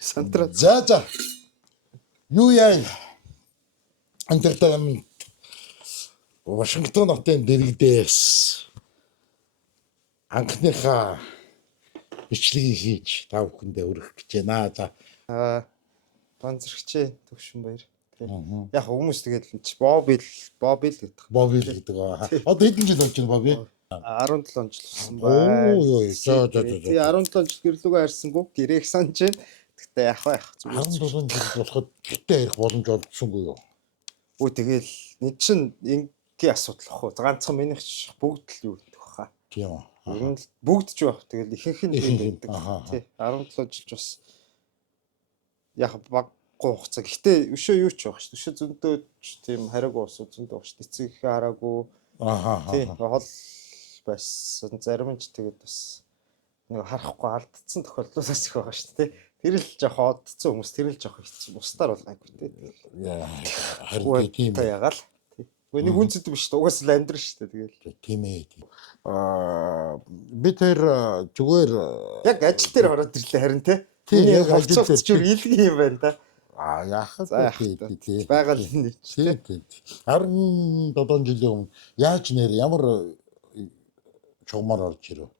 Сантраа. За. Юу яа? Entertainment Вашингтон хотын дэрэгдээс анхныхаа бичлэгийг хийж тав бүхэндээ өргөх гэж байна. За. Банзрагчээ төвшин баяр. Яг хүмүүс тэгээд Бобил гэдэг. Бобил гэдэг. Одоо хэдэн жил болж байна Боби? 17 жил болсон байна. Өө, за. 17 жил гэрлүүгээ харсангүй гэрээх санаж байна. Гэхдээ яг 17 жил болоход гэртээ ярих боломж олдсонгүй юу? Өө тэгэл нэг чинь ингийн асуудал ахгүй. Ганцхан минийх бүгд л юу гэдэг баха. Тийм үү. Ер нь бүгд ч байх. Тэгэл ихэнх нь байдаг. Тий. 17 жил бас яг баггүй хугацаа. Гэхдээ өшөө юу ч байх шүү. Өшөө зөндөө тийм хараагүй ус зөндөө байх шүү. Эцэг ихээ хараагүй. Тий. Хол байсан. Зарим нь ч тэгээд бас нэг харахгүй алдсан тохиолдлоос их байгаа шүү. Тий. Тэр л жоох одцсон хүмүүс тэр л жоох хэцүү. Бусдаар бол айгүй тий. Харин тийм та ягаал. Үгүй нэг хүн зэд биш угаас л амьдрын шүү дээ тэгэл. Тийм ээ. Би тэр зүгээр яг ажил дээр ороод ирлээ харин тий. Тийм яг ажил дээр ч илгийн юм байна да. Яахад тий. Байгаль нь тий. 17 жилийн өмнө яаж нэр ямар чугмаар орж ирв?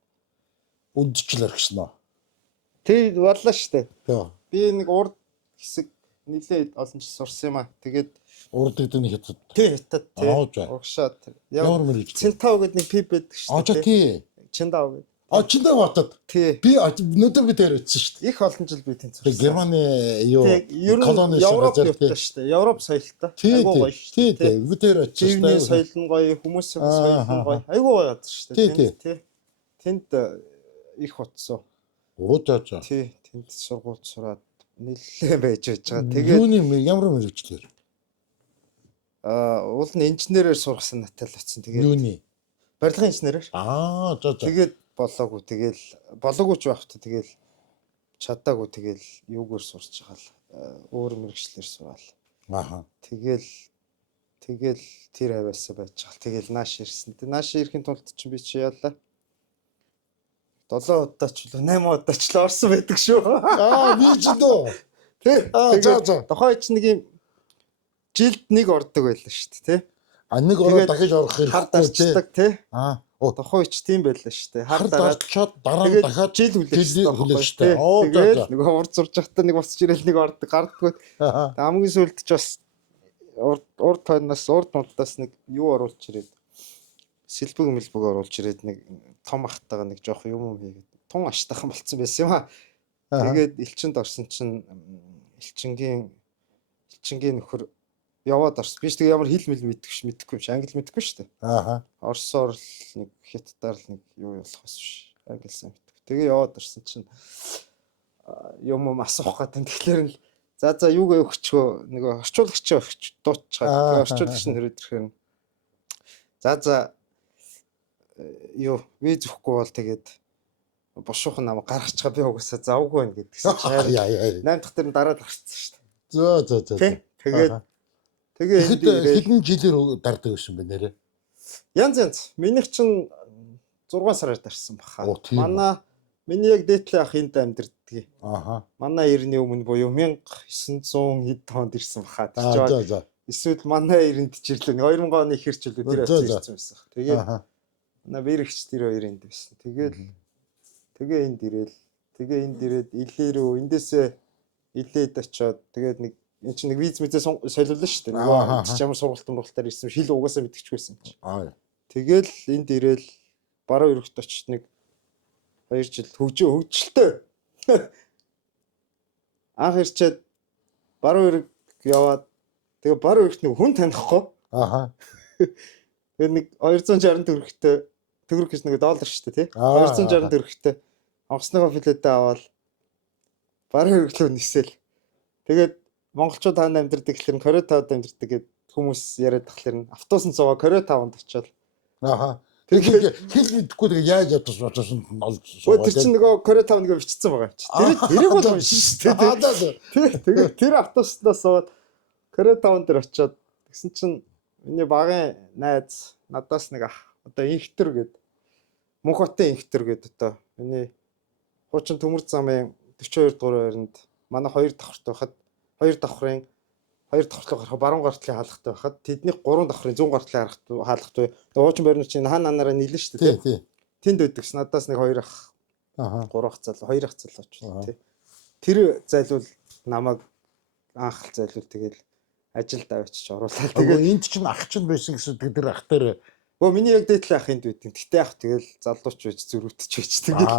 Үдчилэр гиснэ. Тий боллоо шүү дээ. Би нэг урд хэсэг нилээ олон жил сурсан юм аа. Тэгээд урд гэдэг нь хятад. Тий хятад тий. Угшаад. Ямар мэрэж. Цинтав гэдэг нэг пип байдаг шүү дээ. Тий. Чиндав гэдэг. Чиндав батад. Тий. Би өнөөдөр би дээр үтсэн шүү дээ. Их олон жил би тэнд сурсан. Германы юу колони Европ явдаг шүү дээ. Европ соёлтой. Айгуу гоё шүү дээ. Тий. Би дээр очсон. Живний соёл нь гоё, хүмүүсийн соёл нь гоё. Айгуу гоё газар шүү дээ. Тий. Тэнд их утсан. Уудаачаа. Тий. Тэнд сургууль сураад нэлээ байж байгаа. Тэгээд юуны ямар мэрэгчлэр? Уул нь инженерээр сурах санаатай л очсон. Тэгээд юуны? барилгын инженерээр. За. Тэгээд болоогүй. Тэгэл болоогүй ч байхта тэгэл чадаагүй. Тэгэл юугаар сурч байгаа л өөр мэрэгчлэр сураал. Тэгэл тэр аваасаа байж байгаа. Тэгэл нааш ирсэн. Нааш ирэхин тулд чинь би чи яалаа. 7 удаач л 8 удаач л орсон байдаг шүү. Би ч дөө. Тий. За. Тухайн ч нэг юм жилд нэг ордог байлаа шүү дээ, тий. Нэг ороо дахиж орох хэрэгтэй. Хар дарчдаг, тий. Тухайн ч тийм байлаа шүү дээ. Хар дарчаад дараа нь дахиад жил хүлээж дээ. Тэгээд нөгөө урд сурж байхдаа нэг босч ирэл нэг ордог гардггүй. Хамгийн сүүлд ч бас урд тойноос урд модоос нэг юу оруулж ирээд сэлбэг оруулж ирээд нэг том ахтайгаа нэг жоох юм хийгээд тун аштайхан болцсон байсан юм аа. Тэгээд элчинд орсон чинь элчингийн нөхөр яваад орсон. Би ч тэгээ ямар хэл мэдхгүй юм шиг англи мэдхгүй шүү дээ. Орсоор л нэг хятадаар л нэг юу болох бас биш. Англи сайн мэдхгүй. Тэгээ яваад орсон чинь юм асуух гэдэг. Тэгэхээр л за юугаа өгчгөө нэг орчуулагчаа дуутчихаа. Орчуулагч нь хөрөд ирэхээр за юу виз өгөхгүй бол тэгээд бошуухан нам гаргачихаа би угаасаа завгүй байна гэдгсэн чинь 8 дахь тэр дараад гарцсан шүү дээ. За. Тэгээд хэдэн жилээр дардаг байсан бэ нэрээ? Янз. Минийх чинь 6 сараар дарсан баха. Миний яг дээдлээ ах энд амьдэрдэг. Манай 90-ний өмнө буюу 1900 хэд хонд ирсэн баха. За. Эсвэл манай 90-нд ч ирлээ. 2000 оны ихэрчлүүд тэр ирсэн байсан. Тэгээд манай бэрэгч тэр хоёр энд байсан. Тэгээ энд ирээд илээрөө эндээсээ илээд очиод тэгээд нэг эн чинь нэг виз мэдээ солиулна шүү дээ. Нөгөө ямар сургалтаар ирсэн хэл угаасаа мэдчихвэсэн чи. Тэгэл энд ирээл баруун өргөт очиж нэг 2 жил хөгжилтэй. Анх ирчээд баруун өрг яваад тэгээ баруун өргөт нэг хүн танихгүй. Тэгээ нэг 260 төгрөг гэж нэг доллар шүү дээ тий. 260 төгрөгтэй онгоцныхоо филетээ аваад баруун өргөлөө нисэл. Тэгээд монголчууд хаана амьдардаг гэхэлэр Корей тавд амьдардаг гэд хүмүүс яриад тахлаар автобусанд суугаа Корей тавд очиод. Тэгээд хэл мэдэхгүй тэгээ яаж ятсан олж суугаад. Тэр чинь нөгөө Корей тавд нэгэ бичсэн байгаа юм чи. Тэрийг бол уншин шүү дээ. Тэгээд тэр автобуснаас суугаад Корей тавд дээр очиод тэгсэн чинь миний багын найз надаас нэг ах одоо инхтер гэд Мөнхбатын инхтер гэдэг одоо миний хуучин Төмөр замын 42 дугаар байранд манай хоёр давхартай байхад хоёр давхрын хоёр давхарлаа гарах баруун гартлын хаалгатай байхад тэдний гурван давхрын 100 гартлын хаалгатай. Тэгээ хуучин байрнууд чинь хаана нанараа нийлэн шүү дээ. тий. Тэнд байдагс надаас нэг хоёр ах гурав ах залуу хоёр ах залуу ч тий. Тэр зайлвал намайг анхал зайлвал тэгэл ажилд авчиж оруулаад тэгээд энд чинь ах чинь байсан гэсэн тэр ах дээр миний яг дээдлийн ах энд байдیں۔ Гэтэ ах тэгэл залууч байж зөрүүтж байж тэгэл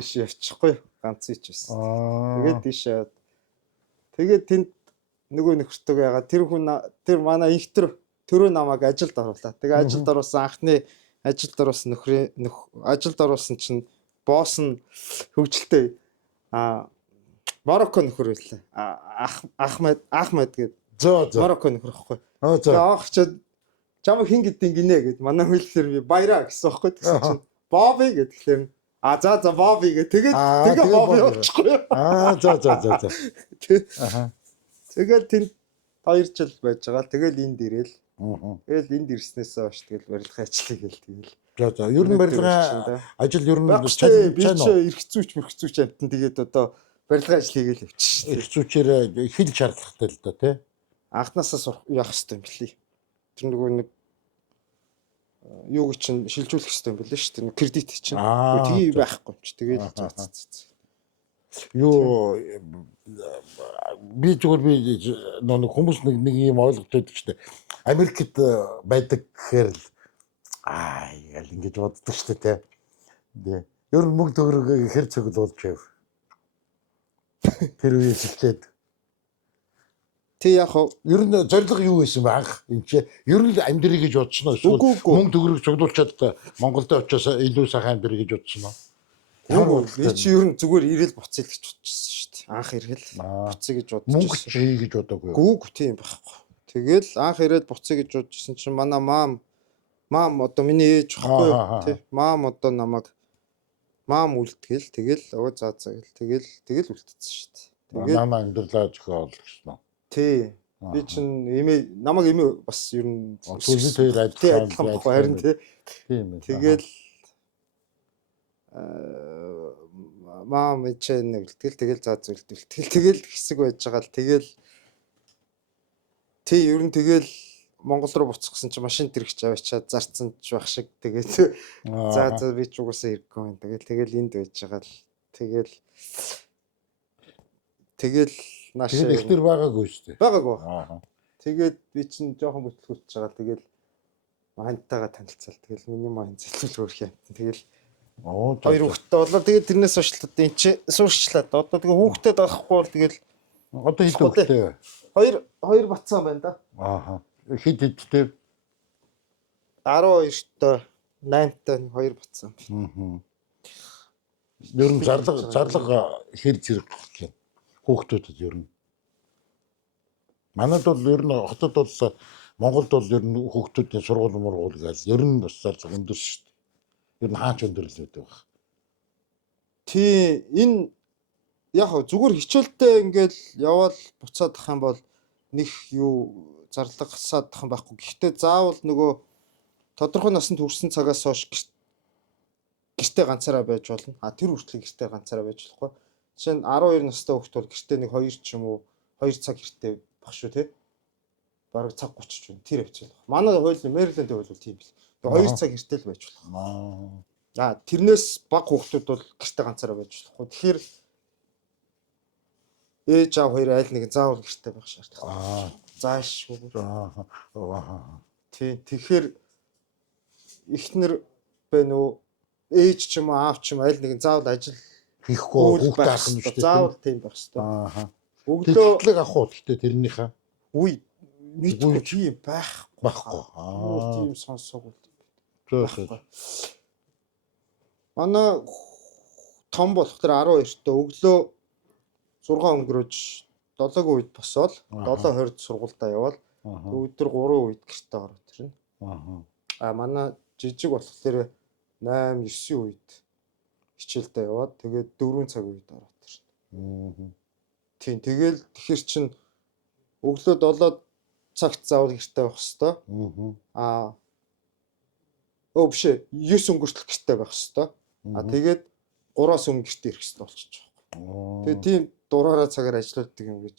тийш явчихгүй ганц ич байсан. Тэгээд тийш яваад тэгээд тэнд нөгөө нөхөртөг ягаа тэр манай инхтер төрөө намайг ажилд оруулаа. Тэгээ ажилд оруулсан анхны ажилд оруулсан нөхрийн ажилд оруулсан чинь босс нь хөгжилтэй Марокко нөхөр байлаа. Ахмад гэдэг. Марокко нөхөр ихгүй. Тэгээ аахчаад чамаа хин гэдэг гинэ гэд манай хөллөр би баяраа гэсэн байхгүй гэсэн чинь Боби гэхлээр за Боби гэ тэгээ Боби болчихгүй. За. Тэгэл тэнд 2 жил байж байгаа. Тэгэл энд ирээл. Тэгэл энд ирснээс хойш тэгэл барилгын ажлыг хэл тэгэл. За ер нь барилгын ажил ер нь би ч эрхцүүч амтан тэгээд одоо барилгын ажил хийгээл явчих. Эрхцүүчээр хил шаардлагатай л да тий. Анхнаасаа явах хэрэгтэй юм билий. Тэр нөгөө нэг юуг чинь шилжүүлэх хэрэгтэй юм билээ шүү дээ. Кредит чинь. Тэгээ байхгүй юм чи. Тэгээд юу би зүгээр нэг хүмүүс нэг юм ойлгож байдаг ч дээ. Америкт байдаг гэхээр л ял ингэж боддог шүү дээ тий. Ер нь мөнгө төгрөг хэр цоглуулж яв. Тэр үеэс эхлээд тий яг ер нь зорилго юу байсан бэ анх энэ чи ер нь амьдрий гэж бодсон уу мөнгө төгрөг цуглуулчаад Монголд очиос илүү сайхан амьдрий гэж бодсон уу би чи ер нь зүгээр ирээл буцъя гэж бодчихсон шүү дээ анх ирээл буцъя гэж бодчихсон мөнгө чи гэж бодоогүй гүүг тийм байхгүй тэгэл анх ирээл буцъя гэж бодчихсон чинь манай мам одоо миний ээж байхгүй тий мам одоо намайг мам үлдгээл тэгэл за тэгэл үлдсэн шүү дээ тэгээд мам амьдралаа зохиол гэсэн үү тий би чинь намайг бас ер нь сүүлийн хоёр адилхан байхгүй харин тийм тэгэл мам ичээ нэг тэгэл за зүйлдэл тэгэл хэсэг байж байгаа л тэгэл тий ер нь тэгэл Монгол руу буцчихсан чи машин тэрэгч аваачаад зарцсан ч байх шиг тэгээд за би ч угаасаа хэрэггүй юм тэгэл энд байж байгаа л тэгэл наашаа ихтер байгаагүй шүү дээ байгаагүй тэгээд би чинь жоохон бүтлгүүлж байгаа тэгэл мантайгаа танилцал тэгэл миний маань зэлүүл өөрх юм тэгэл хоёр хүүхэдтэй болоо тэгээд тэрнээс хойш л одоо эн чи суурчлаад одоо тэгээ хүүхдэд авахгүй бол тэгэл одоо хэд хүүхэдтэй хоёр бацсан байна да хэд дээр 12-той 8-тай хоёр бацсан ер нь зарлага хэр зэрэг гэх юм хүүхдүүдэд ер нь манайд бол ер нь хотод бол Монголд бол ер нь хүүхдүүдийн сургууль гээл ер нь бас зарлага өндөр шүү дээ. Ер нь хаач өндөрлөд байх. Тий энэ яг зүгээр хичээлдээ ингээл яваал буцаад ах юм бол нэг юу зарлага хасаадах юм байхгүй. Гэхдээ заавал нөгөө тодорхой наснд хүрсэн цагаас хойш гэртээ ганцаараа байж болно. Тэр хүртэл гэртээ ганцаараа байж болохгүй. Жишээ нь 12 настай хүүхд бол гэртээ нэг 2 ч юм уу 2 цаг гэртээ баг шүү тий. Бараг цаг 30 ч байна. Тэр явчих болох. Манай хууль Мэриленд хууль бол тийм бил. 2 цаг гэртээ л байж болох. Тэрнээс баг хүүхдүүд бол гэртээ ганцаараа байж болохгүй. Тэгэхээр ээж аав хоёр айл нэг заавал гэртээ байх шаардлагатай. Заашгүй. Тий. Тэгэхээр эхнэр байна уу? Ээж ч юм уу аав ч юм айл нэг заавал ажил хийхгүй хүүхдээ авах юм шүү дээ. Заавал тийм байх хэрэгтэй. Өглөө авах уу гэхдээ тэрнийхээ үе мэдгүй тийм байхгүй. Тийм сонсоогүй. Манай том болохоор 12-т өглөө 6 өнгөрөөж 7-гийн үед босоод 7:20-д сургуультай явал өдөр 3 үед гэртээ ороод ирнэ. Манай жижиг болохоор 8-9 үед хичээлдээ яваад тэгээд 4 цаг үед ороод ирнэ. Тийм тэгэл тэгэхэр чин өглөө 7 цагт заавал гэртээ явах хэрэгтэй. Өө биш ээ 9 өнгөртөл гэртээ байх хэвээр. А тэгээд 3-аас өмнө гэртээ ирэх хэвээр болчихж байгаа. Тэгээд тийм дураараа цагаар ажилладаг юм гэж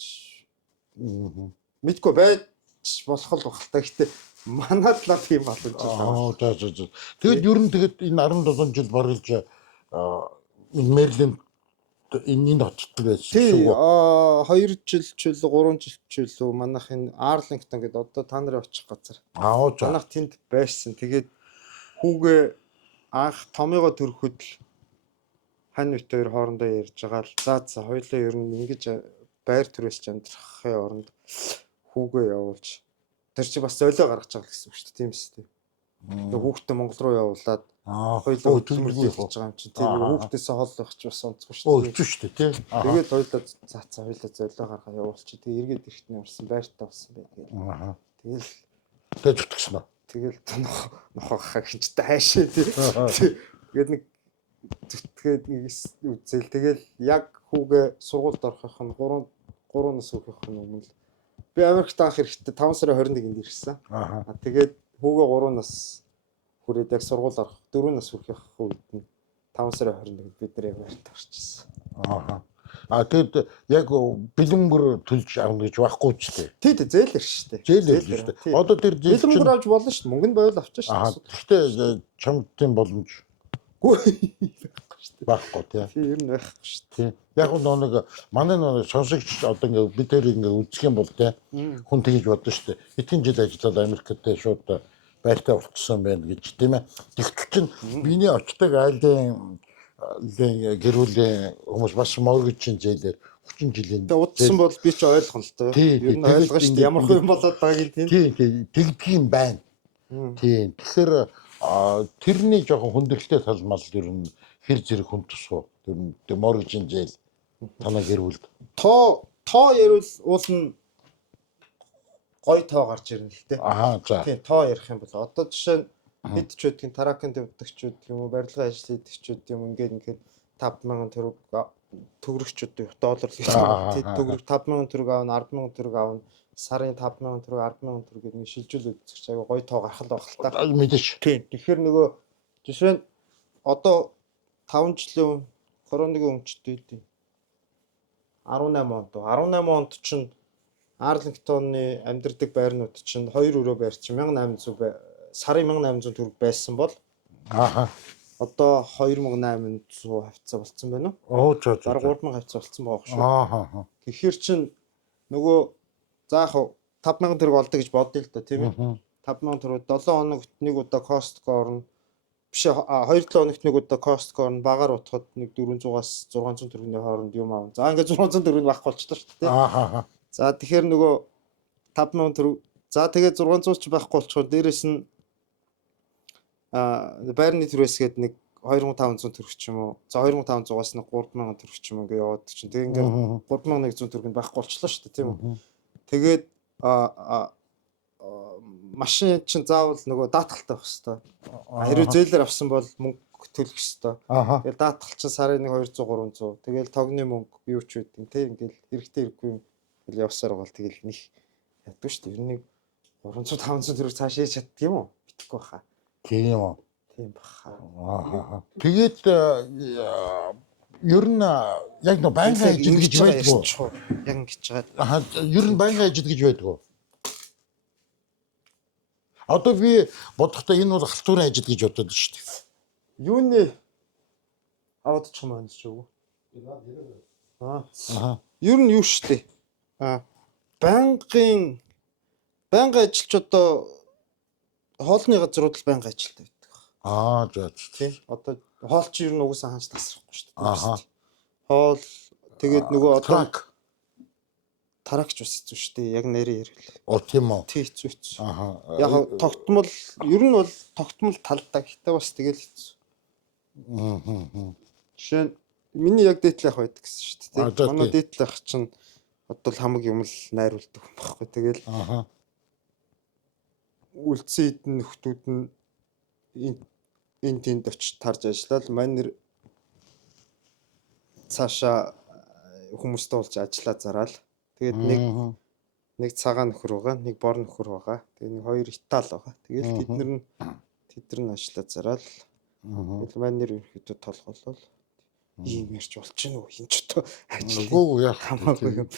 мэдгүй байж болох л багтаа. Гэхдээ манад л тийм боломжтой байна. За. Тэгээд ер нь тэгээд энэ 17 жил барилж Мэриленд энэ очтдаг байсан Тий, шүү. 2 жил ч үл 3 жил ч үл манайх энэ Арлингтон гэдэг одоо та нарын очих газар. За. Манайх тэнд байсан. Тэгээд хүүгээ анх томьёогоо төрөхөд л хань бит хоёр хоорондоо ярьж байгаа л за хоёулаа ер нь ингэж байр түрээсч амьдрахын оронд хүүгээ явуулж тэр чи бас золио гаргаж байгаа гэсэн үг шүү дээ. Тийм үстэй. Тэгээд хүүхдээ Монгол руу явуулаад хоёулаа төлөвлөж байгаа юм чинь. Тийм хүүхдээсээ хол байх ч бас онцгүй шүү дээ. Өчөө шүү дээ тий. Тэгээд хоёулаа хоёулаа золио гаргаа явуулчих. Тэгээд эргээд ирэхтний орсон байртаа болсон байдаг. Тэгээд зүтгэсэн үү. Тэгэл нохохоо хинчтэй хайшаа тий. Тэгээд нэг зүтгээд нэг үзэл тэгэл яг хүүгээ сургуульд орохын 3-наас өөхөх нь өмнө би Америкт анх ирэхдээ 5 сарын 21-нд ирсэн. Тэгээд хүүгээ 3-наас хүрээд яг сургууль орох 4-наас хүрэх үед нь 5 сарын 21-нд бид нар яг барьт орчихсон. Тэгэд яг бэлэмбэр төлж авна гэж байхгүй ч тий. Тий зээлэр шүү дээ. Зээлэр шүү дээ. Одоо тэр бэлэмбэр авч болно шүү дээ. Мөнгөнд байвал авчих шүү дээ. Гэхдээ чамд тийм боломж байхгүй тий. Тий ер нь байхгүй шүү дээ. Яг нэг манай нэг сонсогч одоо ингээ бид тэр ингээ үзэх юм бол тий. Хүн тэгж бодно шүү дээ. Хэдэн жил ажиллаад Америкт шууд байртаа уртсан байна гэж тийм ээ. Тэгтэл чинь биний очдог айлын гэрүүлийн хүмүүс бас моргичийн зээлээр 30 жилийн удсан бол би ч ойлгоно л доо. Ер нь ойлгоо шүү дээ. Ямар хүн болоод байгааг тийм. Тийм тэгдэг юм байна. Тийм. Тэгэхээр тэрний жоохон хүндрэлтэй тал мал ер нь хэр зэрэг хүн тусуу. Ер нь моргичийн зээл танаа гэрүүлд. Тоо ярил уулна гой тоо гарч ирнэ л дээ. За. Тийм тоо ярих юм бол одоо жишээ нь хэд ч үдгийн таракын дэвдэгч юм уу барилгын ажил хийдэгч юм ингээд 5,000 төгрөг төгрөгчүүд доллар л гэж төгрөг 5,000 төгрөг аавна 10,000 төгрөг аавна сарын 5,000 төгрөг 10,000 төгрөг гэдэг нэг шилжүүлээд үзчих аяга гой тоо гарах л байх л та. Мэдээж. Тийм. Тэгэхээр нөгөө жишээ нь одоо 5 жилийн коронавигийн өмчтэй дээ. 18 онд 18 онд чинь Арлингтоны амьдардаг байрнууд чинь 2 өрөө байр чинь 1800 сарын 1800 төгрөг байсан бол одоо 2800 хавцаа болцсон байна уу? Бараг 3000 хавцаа болцсон байгаа шүү. Тэгэхээр чин нөгөө заах 5000 төгрөг олдог гэж бодъё л да тийм ээ. 5000 төгрөг 7 хоногт нэг удаа Costco орно. Биш 2-7 хоногт нэг удаа Costco орно. Багаар утахад нэг 400-аас 600 төгрөгийн хооронд юм аав. За ингээд 600 төгрөг байхгүй болчихлоо шүү дээ. За тэгэхээр нөгөө 5000 төгрөг. За тэгээд 600 ч байхгүй болчихвол дээрэс нь байрны түрээсгээд нэг 2500 төгрөг ч юм уу. За 2500-аас нэг 3000 төгрөг ч юм ингээ яваад чинь. Тэгээ ингээ 3100 төгрөг нь байхгүй болчихлоо шүү дээ тийм үү. Тэгээд машин чинь заавал нөгөө даатгалтай байх хэвээр. Хэрвээ зээлээр авсан бол мөнгө төлөх хэвээр. Тэгээд даатгал чинь сарын 200 300. Тэгээл тогны мөнгө юу ч үгүй тийм ингээл хэрэгтэй хэрэггүй юм гэл явсаар бол тэгэл нэг ядгүй шүү дээ. Ер нь 300 500 төгрөг цааш хийж чаддаг юм уу? Битгэхгүй баха. Тийм үү. Тийм баха. Тэгээд ер нь яг нэг байнгын ажил гэж байдгүй. Яг ингэж байгаа. Ер нь байнгын ажил гэж байдгүй. Одоо би бодохдоо энэ бол халтурын ажил гэж бодод шүү дээ. Юуны аваад чам байна ч юу? Ер нь юу шүү дээ. Байнгын ажилч одоо хоолны газрууд л байнгын ажилтай байдаг. За тийм. Одоо хоол чи ер нь угсаа ханч тасрахгүй шүү дээ. Хоол тэгээд нөгөө одоо тарагч бас хэцүү шүү дээ. Яг нэрээ ярил. Тийм үү. Тий хэцүү. Яг тогтмол ер нь бол тогтмол талдаа гэхдээ бас тэгэл хэцүү. Жишээ нь миний яг дээдлэх байдаг гэсэн шүү дээ. Манай дээдлэх чинь одоо хамаг юм л найруулдаг юм баггүй. Тэгэл үлдсэн эдэн нөхдүүд нь энэ тэнд очиж тарж ажиллаад манер цаашаа хүмүүст уулж ажиллаа зараал. Тэгээд нэг цагаан нөхөр байгаа, нэг бор нөхөр байгаа. Тэгээд нэг хоёр итал байгаа. Тэгээд тэднэр нь Тэд нар ажиллаа зараад маань нэр ерөөхдөө толголол ийм ярьж болчихно уу энэ ч одоо ажил Үгүй яах хамаагүй юм.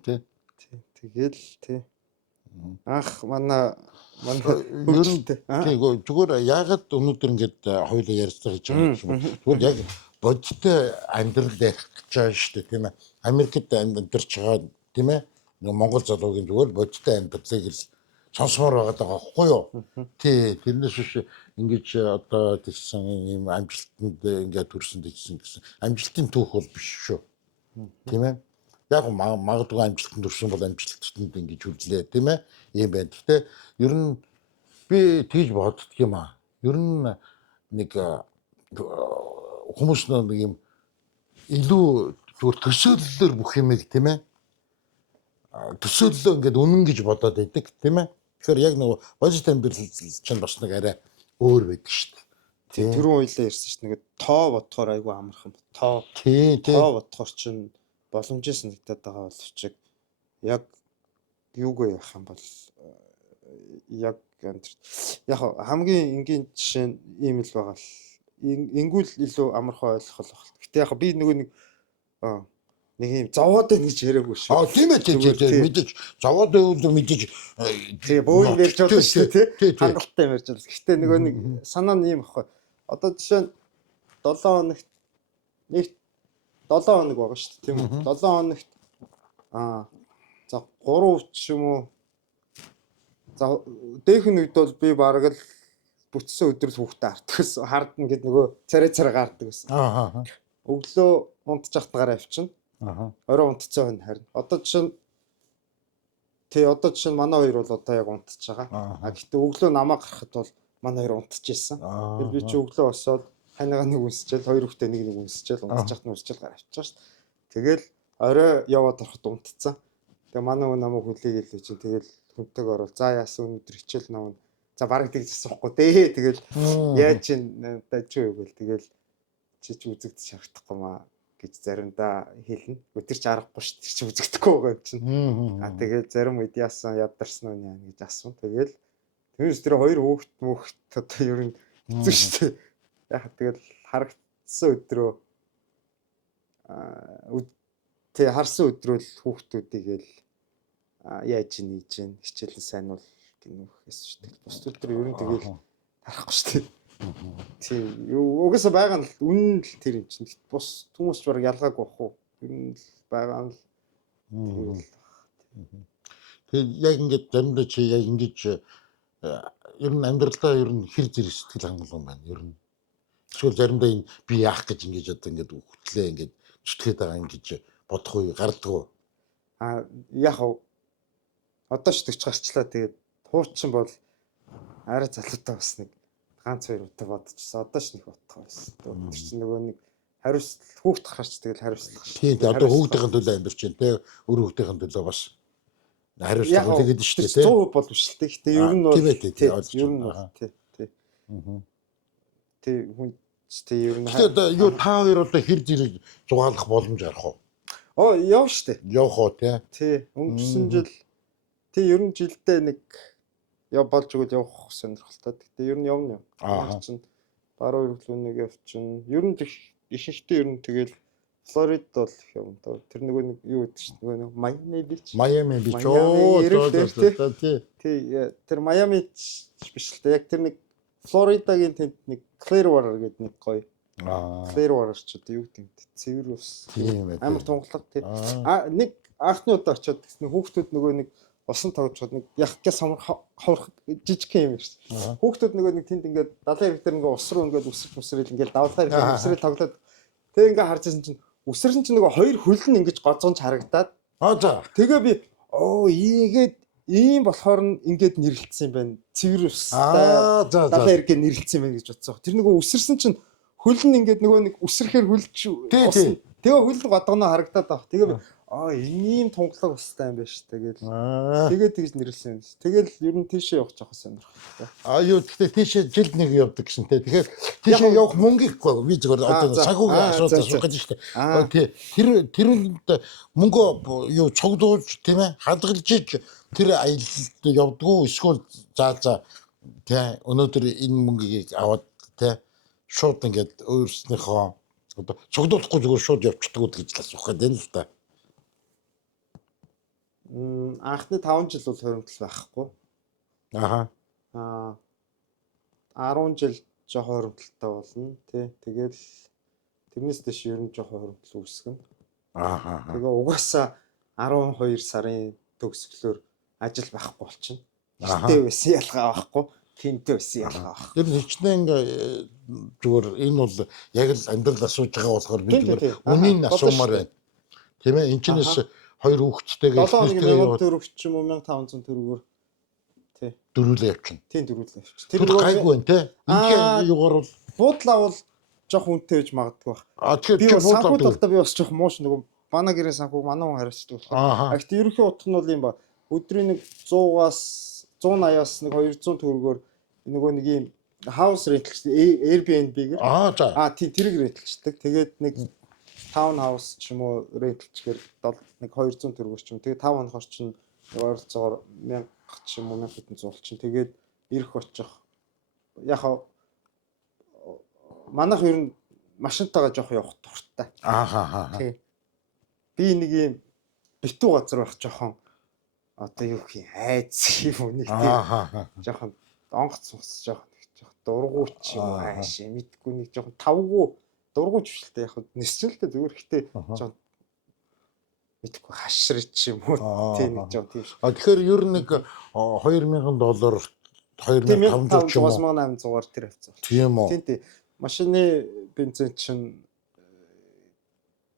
тий. Тэгэл тий. Анх манай Ер нь тийм зүгээр яагаад өнөөдөр ингээд хоёулаа ярьцгаа хийж байгаа юм бэ? Зүгээр яг бодиттой амьдрал ярих гэж байгаа шүү дээ тийм ээ. Америкт амьдарч байгаа тийм ээ. Нэг Монгол залуугийн зүгээр бодиттой амьдралыг л сонсомоор байгаа байхгүй юу? Тий, тэрнээс биш ингэж одоо тэгсэн юм амжилтанд ингээд төрсөн гэсэн амжилтын түүх бол биш шүү. Тийм ээ. Яг магадгүй амжилтанд төрсөн бол амжилтанд ингэж хүрлээ тийм ээ. Ийм байна. Гэхдээ ер нь би тэгж боддөг юм аа. Ер нь нэг хүмүүс нэг юм илүү зүгээр төсөөллөөр бүх юмыг тийм ээ. Төсөөллөө ингээд үнэн гэж бодоод байдаг тийм ээ. Тэгэхээр яг нэг бодит амьдрал чинь бас нэг арай өөр байдаг шүү дээ. тий түрүүн уйлаа ярьсан шүү дээ. Нэг тоо бодохоор айгүй амархан. Тоо бодохоор чинь боломжтой санагдаад байгаа боловч яг юугүй явах юм бол яг яг хамгийн энгийн жишээ нь ийм л байгаа л ингүүл илүү амархан ойлгох болох. Гэтэ яг би нэг юм зовоод байна гэж яриаггүй шүү. Тийм ээ тий мэдээж зовоод байвал мэдээж тий бөөн ярьж болно шүү тий хангалттай ярьж байна. Гэтэ нэг санаа нь ийм баггүй. Одоо жишээ нь 7 хоногт нэг 7 хоног байгаа шүү дээ тийм үү? 7 хоногт за 3 ч юм уу. За дээхэн үед бол би бараг л бүтсэн өдрөл хүүхдээ хартдаг гэсэн. Хардна гэд нөгөө царай гардаг гэсэн. Өглөө унтчих гараа авчин. Орой унтцсан хүн харин. Одоо жишээ нь манай хоёр бол одоо яг унтж байгаа. Гэхдээ өглөө намаа гарахад бол манай хоёр унтж ирсэн. Тэр би чи өглөө босоод ханага нэг үнсчээл хоёр хүүхдээ нэг үнсчээл унтчихт нь үнсчээл гараа авчихсан шүү дээ. Тэгэл орой яваад ороход унтцсан. Тэгээ манай хүн намайг хүлээгээл л чинь тэгэл хүнтэйг орол. За яасан өнөдөр хичээл навна. За бараг тэгжсэн байхгүй дээ. Тэгэл яаж чинь дажгүй юу гэл тэгэл чи үзэгдэж шахахгүй маа гэж заримдаа хэлнэ. Өдөр чи аргагүй шүү дээ. Чи үзэгдэхгүй байгаа юм чинь. Тэгээд зарим үед яасан ядарсан уу яа гэж асуув. Тэгэл тэрс тэр хоёр хүүхэд одоо ер нь хэцүү шүү дээ. Яг тэгэл харагдсан өдрөө тэг харсан өдрөөл хүүхдүүдийг л яаж хийж гин хичээлэн сайн бол гинүүхээс шүү дээ. Бус өдөр ер нь тэгэл харахгүй шүү дээ. Тийм угаасаа байгаа нь үнэн л тэр юм чинь. Бус хүмүүс ч бараг ялгаагүй бах уу. Ер нь л байгаа нь л тэгээд яг ингээд заримдаа чи яг ингэж ер нь амьдралдаа ер нь хэр зэрэг сэтгэл хангалуун байна. Ер нь эсвэл заримдаа энэ би яах гэж ингэж одоо ингээд хөтлөө ингээд чүтгээд байгаа ингэж бодох уу гардаггүй. Яг одоо ч тэгч гарчлаа. Тэгээд хуучин бол арай залуутай бас нэг ганц хоёр удаа бодчихсон. Одоо ч нэг бодох байсан. Тэр чинь нөгөө нэг хариуцлага хүүхд гарч тэгэл хариуцлага шүү. Тийм одоо хүүхдийн төлөө амьдарч байна те. Өөр хүүхдийн төлөө бас хариуцлага үлээгээд шүү дээ те. 100% бол биш л те. Гэтэ ер нь бол ер нь тий хүн тий ер нь тэгээд юу та хоёр одоо хэр зэрэг зугаалах боломж арах уу? Яв штэ. Явах уу те. Тий өнгөрсөн жил тий ер нь жилдээ нэг болж өгөл явах сонирхолтой. Гэтэ ер нь явна юм. Чинь баруун өглөөнийг явчихна. Ер нь ихэнхдээ ер нь тэгэл Флорид бол явна. Тэр нөгөө нэг юу гэдэг чинь нөгөө Майами бич. Майами бич. Тий тэр Майами биш л дээ. Яг тэр нэг Флоридагийн тэнд нэг Clearwater гэдэг нэг гоё. Clearwater ч одоо юу гэдэг нь цэвэр ус. Амар тунгалаг тий. Нэг анхны удаа очиод гэсэн хүүхдүүд нөгөө нэг усан тоглож нэг яг гээс хаврах жижиг юм шүү. Хүүхдүүд нөгөө нэг тэнд ингээд далайн хэрэг дээр ингээд ус руу ингээд үсрэл ингээд давлахаар үсрэл тоглоод тэг ингээд харж ирсэн чинь үсрэн чинь нөгөө хоёр хөлн ингэж гоцгонч харагдаад тэгээ би ийгээд ийм болохоор нь ингээд нэрлэлсэн юм байна. Цэвэр устай далайн хэрэг нэрлэлсэн юм байна гэж бодсон. Тэр нөгөө үсэрсэн чинь хөлн ингээд нөгөө нэг үсрэхээр хөлж тэгээ хөлн годгоноо харагдаад баг. Тэгээ ийм тунгалаг устай юм байна ш. Тэгээд тэгж нэрлсэн юм. Тэгэл ер нь тийшээ явах жоохон сонирхолтой. Юу гэхдээ тийшээ жил нэг явдаг гэсэн те. Тэгэхээр тийшээ явах мөнгө ихгүй. Би зөвхөн одоо санхүүгийн асуудал асуух гэж штэ. Тэрэнд мөнгө юу цогдуулж тийм ээ хадгалж иж тэр аялалд явдггүй эсвэл за Тэ өнөөдөр энэ мөнгийг аваад тэ шууд ингээд өөрснийхөө одоо цогдуулахгүй зүгээр шууд явчихдаг гэж л асуух гэдэг юм л да. Анхны 5 жил бол хуримтлал байхгүй. Аха. 10 жил жоохон хуримтлалтай болно тий. Тэгэл тэрнээс дэш ер нь жоохон хуримтлал үүсгэн. Аха. Тэгээ угаасаа 12 сарын төгсгөлөөр ажил байхгүй болчихно. Гэртээ байсан ялгаа байхгүй. Тэнтэй байсан ялгаа байхгүй. Тэр хичнээн зүгээр энэ бол яг л амьдрал асууж байгаа болохоор би зүгээр үнийн асуумаар байна. Тийм ээ, энэ чинээс 2 хүүхэдтэйгээ 7,000 төгрөг ч юм уу 1500 төгрөгөөр тий. Дөрүүлээ явчихна. Тийм дөрүүлээ явчих. Тэр гайгүй байна те. Ингээ юугаар бол буудлаа бол жоох үнэтэй байж магадгүй баг. тэгэхээр Би санхүүталтаа би бас жоох мууш нөгөө манай гэрээ санхүүг манай хүн хариуцдаг болохоор. Гэхдээ ерөнхий утга нь бол юм ба. Өдрийн нэг 100-аас 180-аас нэг 200 төгрөгөөр нөгөө нэг юм хаус рентл Airbnb-гээр тийм тэрийг рентэлчдэг. Тэгээд нэг таун хаус ч юм уу рентэлчгээр нэг 200 төгрөгөөр ч юм. Тэгээд 5 хоногор ч ойролцоогоор 1000 ч юм уу 1700 болчихно. Тэгээд ирэх очих. Яг манайх ер нь машинтайгаа жоох явах дуртай. Тий. Би нэг юм битүү газар байх жоохон одоо юу гэх юм айц юм уу нэг тийм жоохон онгоц жоохон дургуйч юм ааш мэдгүй нэг жоохон тавгүй дургуйч бишэлтэй яг нэрчэлтэй зүгээр ихтэй жоохон мэдгүй хашрч юм уу тийм нэг жоохон тийм. Тэгэхээр ер нь нэг $2000 2500 ч юм уу 2800-аар тэр авцсан. Тийм үү. Тийм. Машины бензин чинь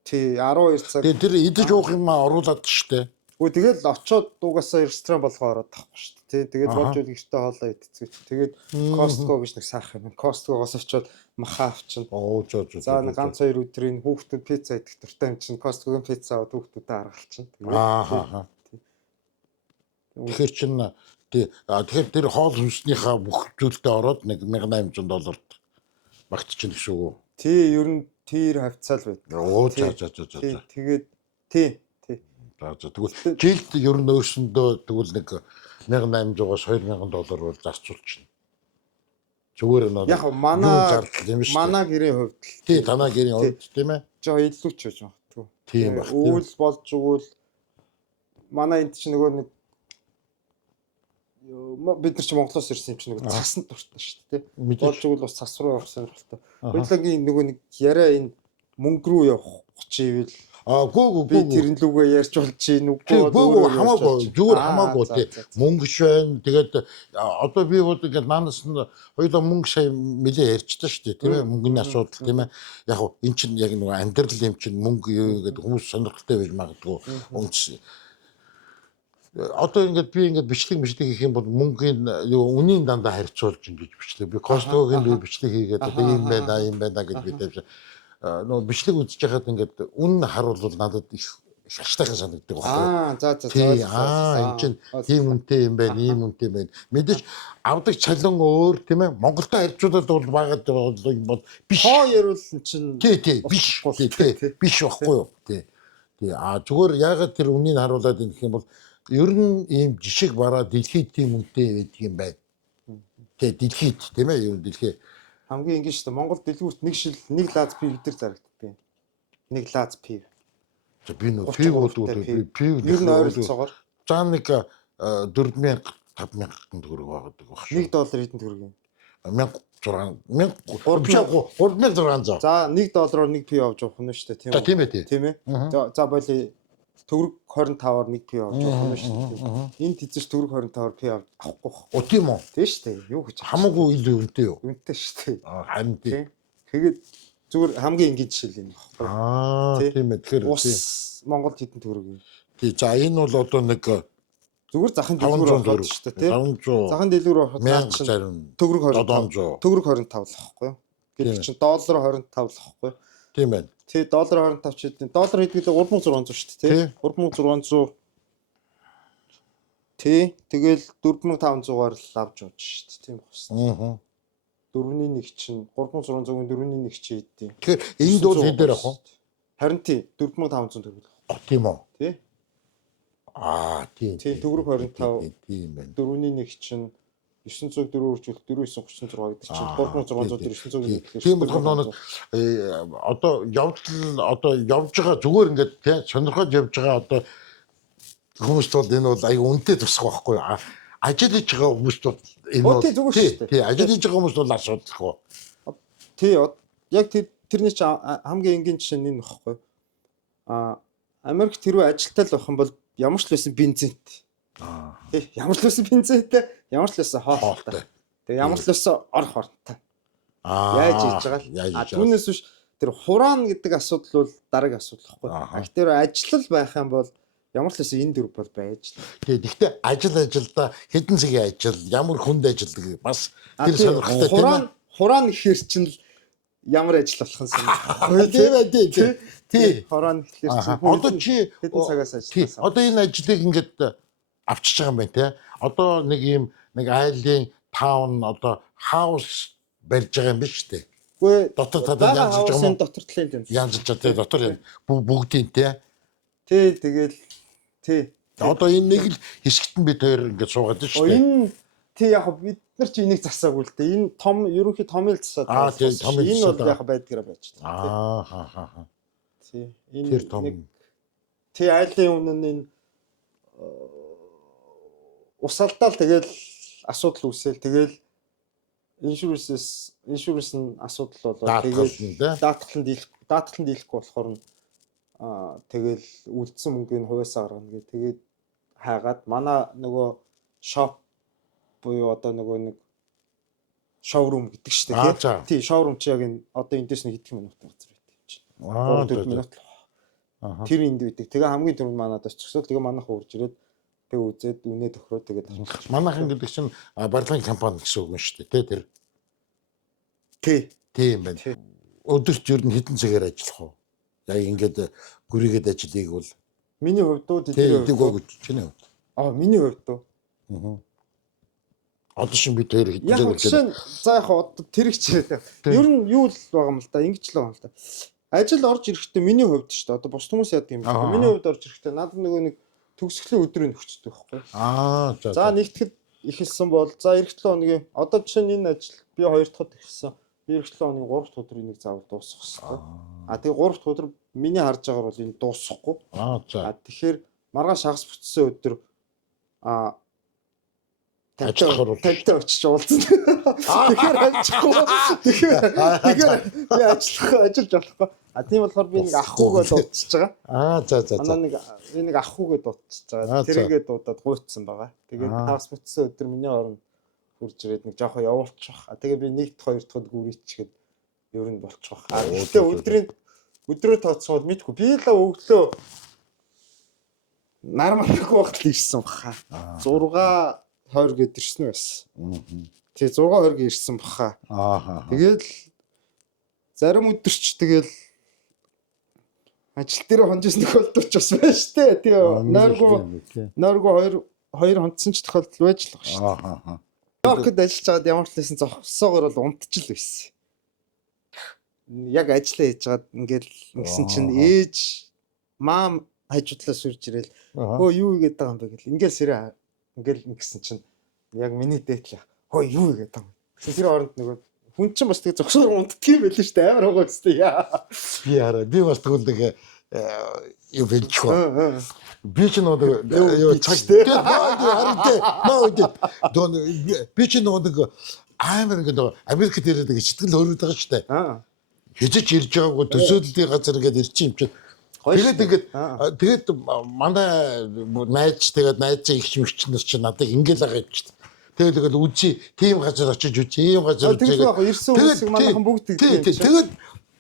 тий 12 цаг. Тэр идэж уух юм оруулаад штэ. Үгүй тэгэл очиод угаасаа ресторан болгоо ороод тахгүй шүү дээ. Тэгээд болж үл гэртээ хоолоо идцгээч. Тэгээд Costco гэж нэг саах юм. Costco-гоос очиод маха авчин. За нэг ганц 2 өдрийн хүүхдүүд пицца идэх дуртай юм чинь Costco-гийн пицца аваад хүүхдүүдэд аргалчин. Тэгэхээр чин тэгэхээр тэр хоол хүнснийхаа бүх зүйлдээ ороод нэг $1800 багтчихна гэсэн үг үү? Тий, ер нь тэр хавцаал байдаг. За. Тэгээд тий. За тэгвэл жилд ер нь өөрсөндөө тэгвэл нэг $1800-аас $2000 бол зарцуулчихна. Зүгээр нь яг манай гэрийн хувьд л тий танаа гэрийн хувьд тийм ээ. Жоо илүү ч гэж магадгүй. Тийм баг. Үйл болж өгвөл манай энд чинь нөгөө нэг бид нар чи Монголоос ирсэн юм чинь нөгөө цаснд дуртай шүү дээ. Болж өгвөл бас цас руу явах сонирхолтой. Хоёулагийн нөгөө нэг яриа энэ мөнгө рүү явах чивэл би тэрэн лүгээ ярьж болж чинь үгүй хамаагүй зүгээр хамаагүй тий мөнгө швэн тэгээд одоо би бол ингээд наанаас нь хоёулаа мөнгө сая нэлээ ярьчтай шүү дээ тийм ээ мөнгөний асуудал тийм ээ яг эн чинь яг нөгөө амьдрал юм чинь мөнгө юу гэдэг хүмүүс сонирхолтой байж магадгүй үнс одоо ингээд би ингээд бичлэг хийх юм бол мөнгөний юу үнийн дандаа харьцуулж ингэж бичлэг би Costco-гийн би бичлэг хийгээд одоо юм байна гэж би тавьж нөө бичлэг үзэж байхад ингээд үн харуулвал надад их шалтгаан санагддаг байхгүй. За. Энд чинь тийм үнэтэй юм байна, ийм үнэтэй байна. Мэдээж авдаг цалин өөр тийм ээ. Монголтой харьцуулаад бол багад бол биш. Хоо ярил чинь тий биш байхгүй юу. Тий. Зүгээр яагаад тэр үннийг харуулад ингэх юм бол ер нь ийм жишг бараа дэлхийд тийм үнэтэй байдаг юм байна. Тий дэлхийд тийм ээ ер нь дэлхий хамгийн ингэ шүү дээ. Монгол дэлгүүрт нэг лаз пив дээр зарагддаг. Нэг лаз пив. За би нөө пив болдог пив ер нь ойролцоогоор за нэг 4000 5000 төгрөг байгадаг баг шүү. $1 хэдэн төгрөг юм? 3600. За $1-оор нэг пив авч явах нь шүү дээ. Тийм ээ. Тийм ээ. За боли төгрөг 25-аар нэг пив авч явах нь шүү дээ. Энд эзэж төгрөг 25-аар пив авахгүй байх. Тийм үү? Тийм шүү дээ. Юу гэж хамаагүй илүү үнэтэй юу? Үнэтэй шүү дээ. Харин тийм. Тэгээд зүгээр хамгийн энгийн жишээ юм багхгүй. Тийм ээ. Тэгэхээр ус Монголд хэдэн төгрөг юм? Тий. За энэ бол одоо нэг зүгээр захын дэлгүүр авах шүү дээ, тийм. Захын дэлгүүр авах төгрөг 25. Төгрөг 25 л байхгүй юу? Гэвч чинь доллар 25 л байхгүй юу? Тийм байна. Тий, доллар 25 ч хэдэн. Доллар хэдгэлээ 3600 шүү дээ, тий. 3600. Тий. Тэгэл 4500-аар л авч явж шүү дээ, тийм байна. 4-ний 1 чинь 3600-ын 4-ний 1 чи хэдий. Тэгэхээр энд бол хэд дээр авах вэ? Харин тий 4500 төгрөг. Тийм үү? Тий. Тийм. Тий, төгрөг 25. Тийм байна. 4-ний 1 чинь 904 үржүүл 4936 гэдэг чинь 3600 дээр 900 гэдэг. Тийм болохоор одоо явж байгаа зүгээр ингээд тий сонирхож явж байгаа одоо хүмүүст бол энэ бол аюу үнэтэй тусах байхгүй. Ажил хийж байгаа хүмүүст бол энэ бол тий ажил хийж байгаа хүмүүст бол асуудалгүй. Тий яг тэрний чинь хамгийн энгийн жишээ нь энэ багхгүй. Америкт хэрвээ ажилтал байх юм бол ямар ч л байсан бензинтэй. Тий ямар ч л байсан бензинтэй, ямар ч л байсан хоолтой. Тэгээ ямар ч л байсан ор хортой. Яаж хийж байгаа л. Түүнээс биш тэр хураан гэдэг асуудал бол дараагийн асуудал багхгүй. Гэхдээ ажиллал байх юм бол ямар ч байсан энэ дөрв бол байж л. Тий гэхдээ ажилда хэдэн цагийн ажил, ямар хүнд ажил гэдэг бас тэр сонирхолтой тийм. Хураан гэхэр чинь л ямар ажил болох юм санагдав. Тий. Хураан гэхэр чинь одоо чи хэдэн цагаас ажилласан. Одоо энэ ажлыг ингээд авчиж байгаа юм байна те. Одоо нэг юм нэг айлын таун одоо хаус барьж байгаа юм биш үү? Үгүй дотор татаад янзж байгаа юм. Дотор талын юм. Янзж байгаа дотор бүгдийн те. Тий тэгэл тий. Одоо энэ нэг л хэсэгт нь бид хоёр ингээд суугаад шүү дээ. Энэ тий яг бид нар чи энийг засаагүй л дээ. Энэ том ерөнхий томыг засаад. Энэ бол яг байдгаараа байж таа. Тий. Тэр том. Тий айлын үнэн энэ усалдаал тэгэл асуудал үүсэл тэгэл иншүрэнс нь асуудал болоо тэгэл даатгаланд дийлэхгүй болохоор нь тэгэл үлдсэн мөнгөний хувьяасаа гаргана гэ тэгээд хайгаад манай нөгөө шоп буюу одоо нөгөө нэг шоурум гэдэг шүү дээ тий шоурум чи яг энэ одоо эндээс нэг хэдхэн минут газар байт юм чинь 3-4 минут л тэр энд үйдэг тэгээ хамгийн түрүүнд манадаас зөксөөл тэгээ манайх урж ирээд тэг үзээд үнэ тохироо тэгээд манайхан гэдэг чинь барилгын компани гэсэн үг юм шүү дээ тэр тийм байна өдөрт ер нь хэдэн цагаар ажиллах вэ яг ингээд гүрийгээд ажлыг бол миний хувьд дөө тэдний хувьд чиний хувьд миний хувьд дөө одоо шин бид тэр хэдэн цаг за яг одоо тэр их чирээ ер нь юу л байгаа юм л да ингэж л байгаа юм л да ажил орж ирэхдээ миний хувьд шүү дээ одоо бус хүмүүс яадаг юм бэ миний хувьд орж ирэхдээ надад нөгөө нэг төгсгөлийн өдрийг нөхцдөг байхгүй за нэгтгэд ихэлсэн бол за эх 7 хоногийн одоо жишээ нь энэ ажил би 2 дахьад ихэлсэн би эх 7 хоногийн 3 дахь өдрийг нэг заавал дуусгах хэрэгтэй 3 дахь өдөр миний харж байгаагаар бол энэ дуусахгүй тэгэхээр маргааш хагас бүтсэн өдөр 50 очиж уулзсан. Тэгэхээр ажиллахгүй. Тэгэхээр би ажиллаж болохгүй. Тийм болохоор би нэг ахгүй гэдээ дуудчихж байгаа. За. Би нэг ахгүй гэдээ дуудчихж байгаа. Тэрийгээ дуудаад гуйцсан байгаа. Тэгээд хагас бүтсэн өдөр миний орон хурж ирээд нэг жоохон явуулчих. Тэгээ би 1 дахь 2 дахьд гүрийчгээд ер нь болчих. Тэгээ өдрөө тооцоод мэдгүй. Би л өглөө нармалгүй багт л ирсэн баха. 6:20 гээд ирсэн байсан. Тэгээ 6:20 гээд ирсэн баха. Тэгэл зарим өдөрч тэгэл ажил дээр хонжсэн тохиолдолч бас байна штэ. Тэгээ нойргоо 2 хонцсон ч тохиолдол байж л байгаа штэ. Нойргод ажиллаж байгаад ямар ч лсэн зогсоогоор бол унтчих л байсан. Яг ажиллаа хийж байгаад ингээл ингэсэн чинь ээж маам хажуудлаас үрж ирэл өө юу игээд байгаа юм бэ гэл ингээл сэрэ ингээл ингэсэн чинь яг миний дээт л хөө юу игээд байгаа юм. Тэр оронд нөгөө хүн чинь бас тэг зогсоор унтдаг юм байл шүү дээ амар байгаа үстэй яа. Би хараа би бас тэгвэл нэг юу бэлчгүй. Би ч нэг юу цагтай. Би ч нэг амар нэг Америкт ирээд нэг сэтгэл хөөрөд байгаа шүү дээ. Хижиж ирж байгаагүй төсөөллийн газар ингээд ирчих юм чинь. Тэгээд манай найз тэгээд найзын их юмчнэр чинь надад ингээл байгаа юм чинь. Тэгээд үзье тийм газар очиж үзье, ийм газар үзье. Ирсэн хүмүүсийг манайхан бүгд тэгээд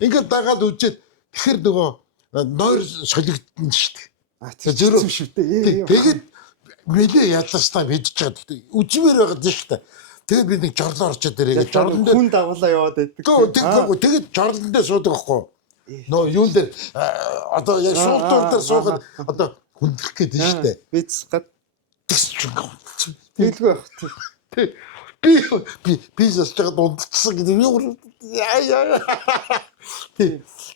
ингээд дагаад үзээд тэгэхээр нөгөө нойр солигдсон шүү дээ. Зөрөө шүү дээ. Тэгээд мэлээ ялласнаа мэдчихэж байгаа. Үзмээр байгаа шүү дээ. Тэгээд би нэг жорлоо орчод ирээ. Жорлон дээр хүн дагуулаа яваад байдаг. Тэгээд жорлон дээр суудаг байхгүй. Нөө юу л дээр одоо яг шуултуур дээр суугаад одоо хүндлэх гэдэг шүү дээ. Бицгад тэгэлгүй байх. Би засаж байгаа дундчсан гэдэг юм.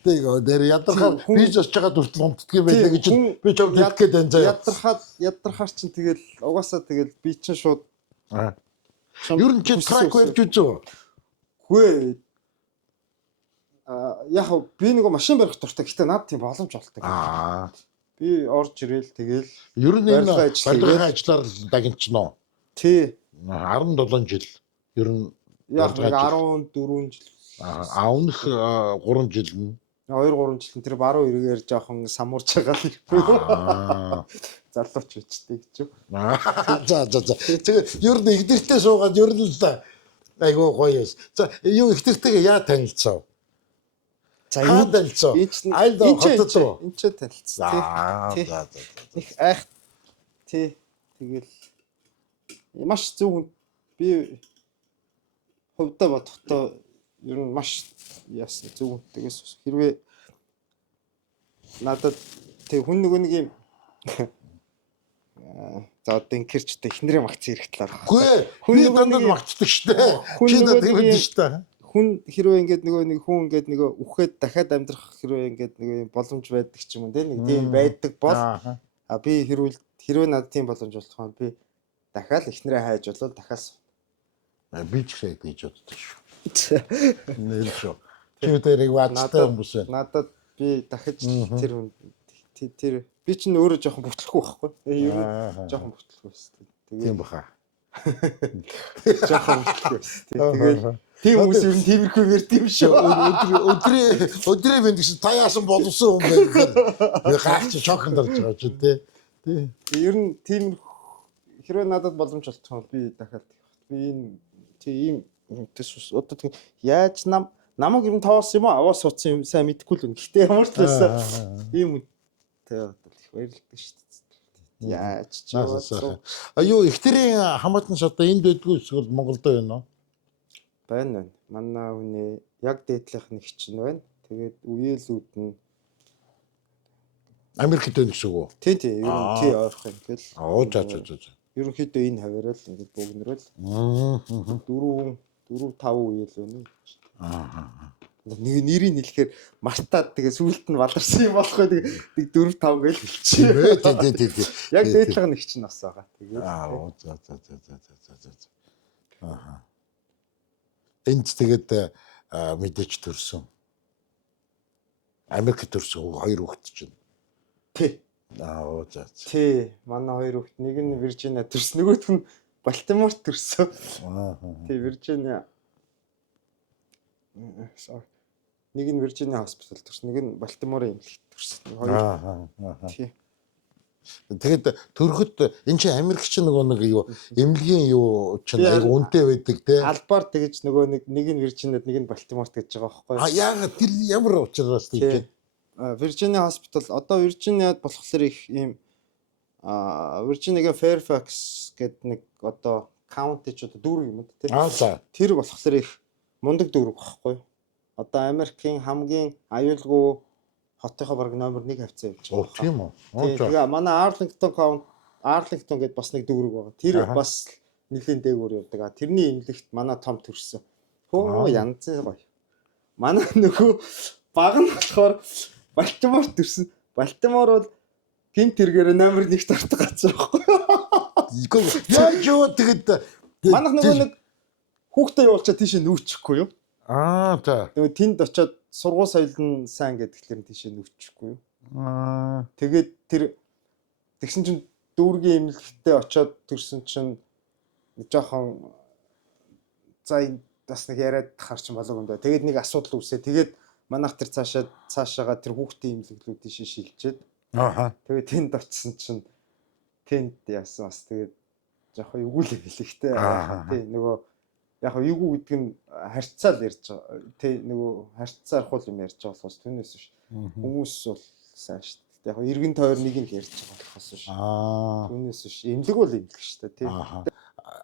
Тэгээ дээр ядархаа би засаж байгаа дүртэл унтдаг юм байлаа гэж би ч хэлэх гээд байна заа. Ядархаар чинь тэгэл угаасаа тэгэл би чинь шууд Ер нь чи трак барьж үзөө. Хөөе. Яг би нэг машин барих дуртай. Гэтэ над тийм боломж болтой. Би орж ирээл тэгэл Ер нь энэ барилгын ажил барилгын ажлаар дагнчихно. тий 17 жил. Ер нь яг нэг 14 жил. Өмнөх 3 жил нь 2 3 жил тэр баруун эргээр жоохон самуурж байгаа л ирэхгүй. Залууч бичтэй гэж. За. Тэгээ ер нь ихнэртэй суугаад ер нь л айгуу гоё. За юу ихнэртэйгээ яа танилцав? За энэ танилцав. Айлд хотод уу? Энд ч танилцсан. Тий. Их айх. Тий. Тэгэл маш зөв хүн. Би хувьдаа бодохдоо ер нь маш яасан зөв хүнтэйгээс хэрвээ надад тэг хүн нэг юм за одоо инкерчтэй ихнэрээ магц ирэх талаар. Үгүй хүн дандаа магцдаг штэ. Чи надад хэлж штэ. Хүн хэрвээ ингээд нэг хүн ингээд үхээд дахиад амьдрах хэрвээ ингээд нэг боломж байдаг ч юм уу те нэг тийм байдаг бол би хэрвээ надад тийм боломж болох юм би дахиад ихнэрээ хайж болвол дахиад би ч ихээ гэж боддог шүү. Нэр шүү. Чи тэрийг ваачтай хүмүүс байна. Надад би дахиж тэр би ч өөрөө жоохон бүтлэхгүй байхгүй. Ер нь жоохон бүтлэхгүй шүү. Тийм баха. Жоохон бүтлэхгүй. Тэгээд тийм хүмүүс ер нь тиймэрхүү мэрд юм шүү. Өдрөө бид гэсэн та яасан боловсон юм бэ? Би гайхаж шоконд орж байгаа ч тий. Ер нь тийм хэрвээ надад боломж олдсон бол би дахиад би энэ тийм тэс одоо яаж намайг ер нь тоос юм аваа суудсан юм сайн мэдэхгүй л үнэ. Гэтэ ямар ч байсан ийм үнэтэй одоо их баярлалтай шүү дээ. Яаж ч яваа. Юу ихтрийн хамаатан одоо энд байдгүй эсвэл Монголд байна уу? Байна. Манай хүний яг дээдлийнх нэг чинь байна. Тэгээд үеэлүүд нь Америкт байна гэсэн үг үү? Тий, ер нь тий ойрох юм гэл. За. Ерөнхийдөө энэ хаваараа л ингээд богинорол 4 5 үеэл байна. Нэг нэрийг хэлэхээр мартаад тэгээ сүулт нь баларсан юм болох байх нэг 4 5 гээл хэлчихээ. Тий. Яг дээдлэг нэг чинь бас байгаа. Тэгээд за. Энд тэгээд мэдээж төрсөн. Америкт төрсөн 2 хүүхэд чинь. Тий. За. Тий, манай 2 хүүхэд нэг нь Виржиниа төрсөн, нөгөөх нь Балтиморт төрсөн. Тий, Виржиниа. Нэг нь Виржиниа хоспитал төрсөн, нэг нь Балтиморын эмнэлэгт төрсөн. Тий. Тэгээд төрөхөд энэ чинь Америк чинь нэг юу эмнэлгийн юу чинь айгу үнэтэй байдаг те. Албаар тэгэж нэг нь Виржиниад нэг нь Балтиморт гэж байгаа байхгүй юу? Яг тэр ямар учраас тийм. Виржиниа хоспитал одоо Виржиниад болохоор их ийм Виржиниагийн Fairfax гэдэг нэг одоо county ч одоо дүүрэг юм уу те. Тэр болохоор их мундаг дүүрэг байхгүй юу? Одоо Америкийн хамгийн аюулгүй хотынхоо бараг номер 1 хавцаа явж байгаа. Тийм үү. Тэгээ манай Arlington гэдээ бас нэг дүүрэг байгаа. Тэр бас нэлийн дээгүүр явдаг. Тэрний эмнэлэгт манай том төрсөн. Хөө янз гоё. Манай нөгөө баг нь болохоор Балтимор төрсөн. Балтимор бол гинт тэргээр номер 1-т ортог гацсан байхгүй. Яаж юу тэгэд манайх нөгөө нэг хүүхдээ явуулчаа тийш нүүчихгүй юу? За. Тэгээ тэнд очиод сургууль соёл нь сайн гэдгээр тийшээ нүвчихгүй юу. Тэгээд тэр тэгсэн чинь дүүргийн эмнэлэгтээ очиод төрсөн чинь жоохон за бас нэг яриад харчин болов юм да. Тэгээд нэг асуудал үүсээ. Тэгээд манайх тэр цаашаага тэр хүүхдийн эмнэлэглүүд тийшээ шилжээд. Тэгээд тэнд очисон чинь тэнд яасан бас тэгээд жоохон өгүүлээ хэлэхтэй. Тий нөгөө яг эйгүү гэдэг нь харьцаал ярьж байгаа. Тэ нөгөө харьцаар хул юм ярьж байгаа болохоос түүнээс биш. Хүмүүс бол сайн шүү дээ. Яг эргэн тойр нэг нь ярьж байгаа болохоос биш. Түүнээс биш. Эмнэлэг бол эмнэлэг шүү дээ, тий.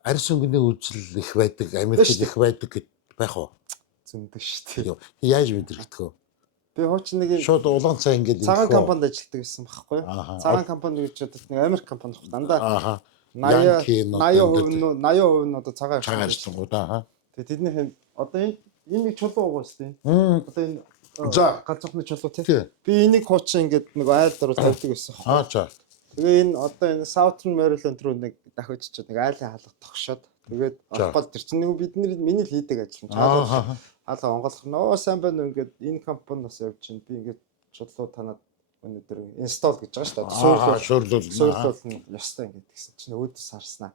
Арьс өнгөний үзэл их байдаг, Америкт их байдаг гэд байх уу? Зөндөг шүү дээ. Яаж мэдэрдэг вэ? Би хуучин нэг шууд улаан цай ингээд цагаан компанид ажилладаг байсан байхгүй юу? Цагаан компани гэж бодод нэг Америк компани баг дандаа 80% нь одоо цагаан ажиллангуудаа. Тэгээ тэднийх одоо энэ нэг чулуу угаas тийм. Одоо энэ за ганцхан чулуу тийм. Би энийг хуучин ингээд нэг айл дөрөв тавьдаг байсан. За. Тэгээ энэ одоо энэ Southern Maryland руу нэг дахиж очиод нэг айлын хаалга тогшоод Тэгээд За. авахгүй тэр чинь нэг бидний миний л хийдэг ажил юм. Аа. Хаалга онголох нөө сайн байна уу ингээд энэ компаниас явж чинь би ингээд шодлоо танаад өнөөдөр инсталл гэж байгаа шүү дээ. Суйрлуулна ёстой ингээд гэсэн чинь өөдөөс харснаа.